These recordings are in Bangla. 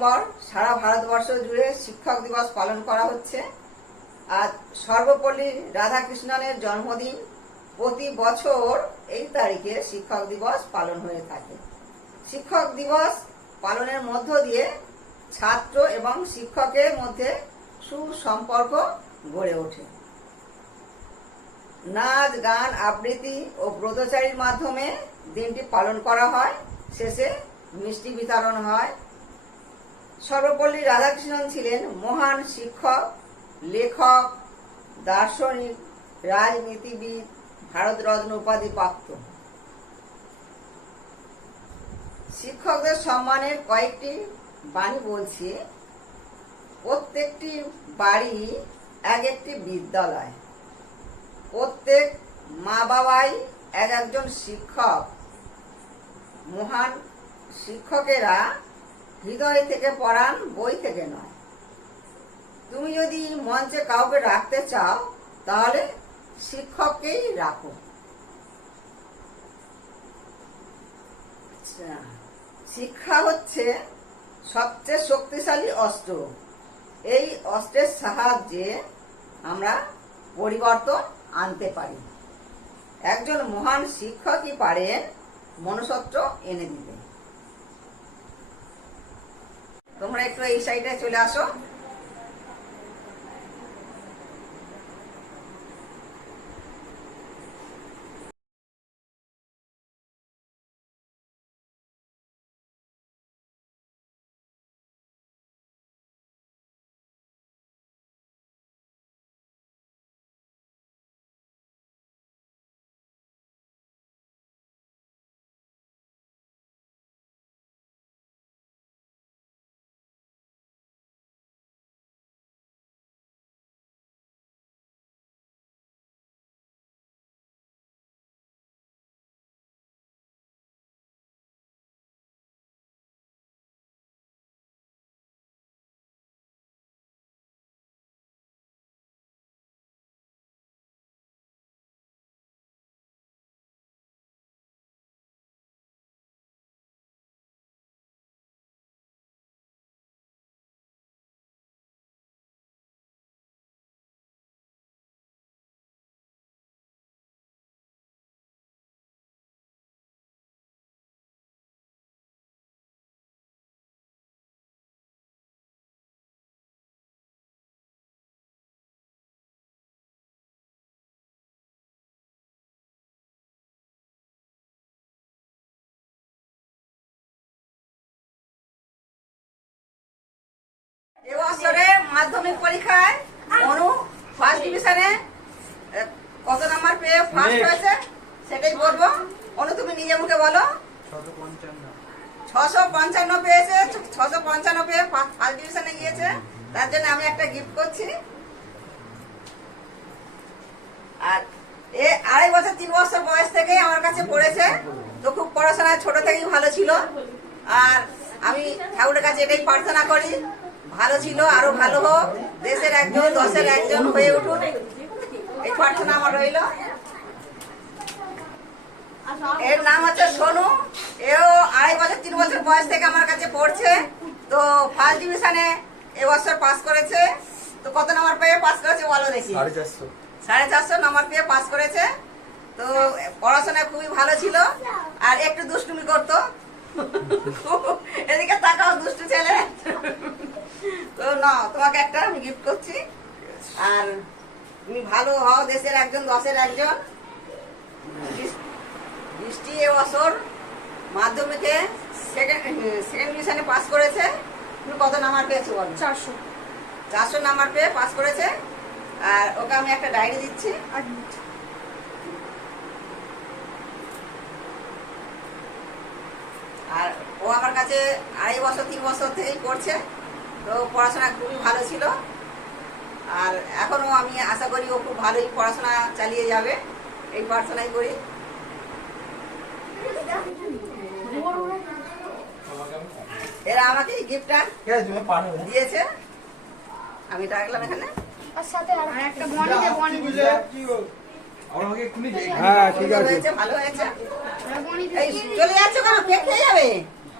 নভেম্বর, সারা ভারতবর্ষ জুড়ে শিক্ষক দিবস পালন করা হচ্ছে। আজ সর্বপল্লী রাধাকৃষ্ণনের জন্মদিন। প্রতি বছর এই তারিখে শিক্ষক দিবস পালন হয়ে থাকে। শিক্ষক দিবস পালনের মধ্য দিয়ে ছাত্র এবং শিক্ষকের মধ্যে সুসম্পর্ক গড়ে ওঠে। নাচ, গান, আবৃত্তি ও ব্রতচারীর মাধ্যমে দিনটি পালন করা হয়। শেষে মিষ্টি বিতরণ হয়। সর্বপল্লী রাধাকৃষ্ণন ছিলেন মহান শিক্ষক, লেখক, দার্শনিক, রাজনীতিবিদ, ভারতরত্ন উপাধি প্রাপ্ত। শিক্ষকদের সম্মানের কয়েকটি বাণী বলছি। প্রত্যেকটি বাড়ি এক একটি বিদ্যালয়। প্রত্যেক মা বাবাই এক একজন শিক্ষক। মহান শিক্ষকেরা হৃদয় থেকে পড়ান বই থেকে নয়। তুমি যদি মঞ্চে কাউকে রাখতে চাও তাহলে শিক্ষককেই রাখো। আচ্ছা, শিক্ষা হচ্ছে সবচেয়ে শক্তিশালী অস্ত্র। এই অস্ত্রের সাহায্যে আমরা পরিবর্তন আনতে পারি। একজন মহান শিক্ষকই পারেন মনুষ্যত্ব এনে দিতে। তোমরা একটু এই সাইডে চলে আসো। মাধ্যমিক পরীক্ষায় অনু ফার্স্ট ডিভিশনে কত নাম্বার পেয়ে ফার্স্ট হয়েছে সেটাই বলব। অনু তুমি নিজে মুখে বলো। ছশো পঞ্চান্ন পেয়েছে ছশো পঞ্চান্ন পেয়ে ফার্স্ট ডিভিশনে গিয়েছে। তার জন্য আমি একটা গিফট করছি। আর এ আড়াই বছর তিন বছর বয়স থেকে আমার কাছে পড়েছে। তো খুব পড়াশোনায় ছোট থেকেই ভালো ছিল। আর আমি ঠাকুরের কাছে এটাই প্রার্থনা করি। ভালো ছিল আরও ভালো হোক। দেশের একজন দশের একজন হয়ে উঠুন। এই প্রার্থনা আমার রইল। এর নাম হচ্ছে সোনু। এও আড়াই বছর তিন বছর বয়স থেকে আমার কাছে পড়ছে। তো ফার্স্ট ডিভিশনে এবছর পাস করেছে। তো কত নাম্বার পেয়ে পাস করেছে বলো দেখি। সাড়ে চারশো। নম্বর পেয়ে পাস করেছে। তো পড়াশোনায় খুবই ভালো ছিল। আর একটু দুষ্টুমি করতো। এদিকে তাকাও দুষ্টু ছেলে। তো না তোমাকে একটা আমি গিফট করছি। আর তুমি ভালো হও দেশের একজন দশের একজন। বৃষ- বৃষ্টি এবছর মাধ্যমিকে সেকেন্ড সেকেন্ড ডিভিশনে পাস করেছে। তুমি কত নাম্বার পেয়েছ বলো? চারশো। চারশো নাম্বার পেয়ে পাস করেছে। আর ওকে আমি একটা ডায়েরি দিচ্ছি। আর ও আমার কাছে আড়াই বছর তিন বছর থেকেই পড়ছে তো পড়াশোনা খুবই ভালো ছিল। আর এখনও আমি আশা করি ও খুব ভালোই পড়াশোনা চালিয়ে যাবে। এই প্রার্থনাই করি। এরা আমাকে এই গিফটটা দিয়েছে। আমি রাখলাম এখানে। হ্যাঁ চলে যাচ্ছ কেন? কেক খেয়ে যাবে?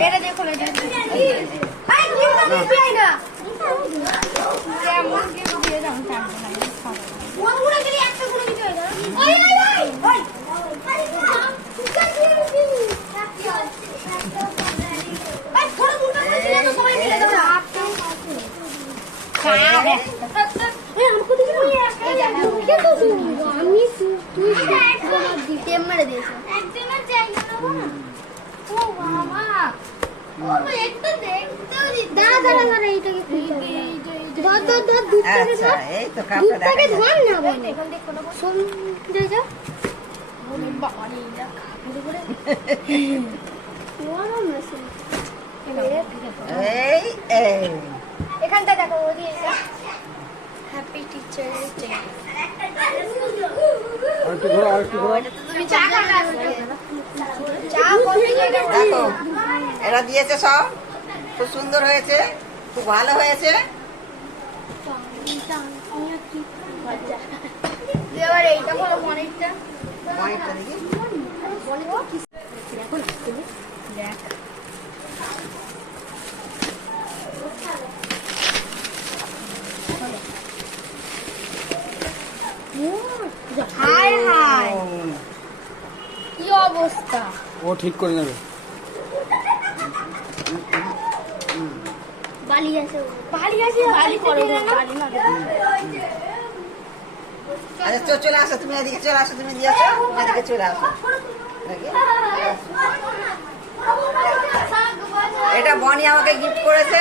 এটা দেখো এটা কেমন গেম দিয়ে দাও টানবো না এটা খাব। আমি তুই গেম মেরে দিয়েছ। একজনের জায়গা ও বাবা। ও একটু দেখতেও দাঁড়া দাঁড়া দাঁড়া এইটাকে ধর ধর ধর দুধ থেকে আচ্ছা ধর। এই তো দুধ থেকে ধর না বলে। যা ওরে বাবা রে করে মেশিন এই এই। এখানটা দেখো হ্যাপি টিচার ডে ঘোরো তুমি চা দেখো এরা দিয়েছে সব। খুব সুন্দর হয়েছে খুব ভালো হয়েছে। এইটা দেখ। Hi hi. কি অবস্থা? ও ঠিক করে নেবে। বালি আছে বালি আছে বালি করো বালি না আচ্ছা চো- চলে আসো তুমি এদিকে চলে আসো তুমি দিয়েছ তুমি এদিকে চলে আসো। এটা বনি আমাকে গিফট করেছে।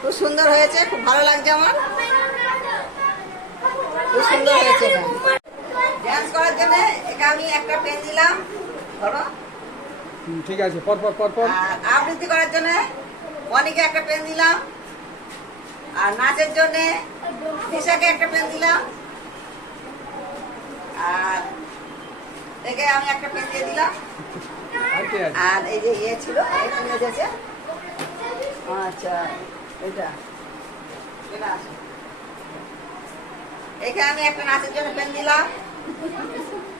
খুব সুন্দর হয়েছে খুব ভালো লাগছে আমার। খুব সুন্দর হয়েছে এটা। ড্যান্স করার জন্য একে আমি একটা পেন দিলাম। ধরো। ঠিক আছে পর পর পর পর। আর আবৃত্তি করার জন্য বনিকে একটা পেন দিলাম। আর নাচের জন্য দিশাকে একটা পেন দিলাম। আর দেখে আমি একটা পেন দিয়ে দিলাম। আর আর এই যে ইয়ে ছিল এই পেন এসেছে আচ্ছা এটা এটা আছে। এখানে আমি একটা নাচের জন্য পেন দিলাম। Thank you.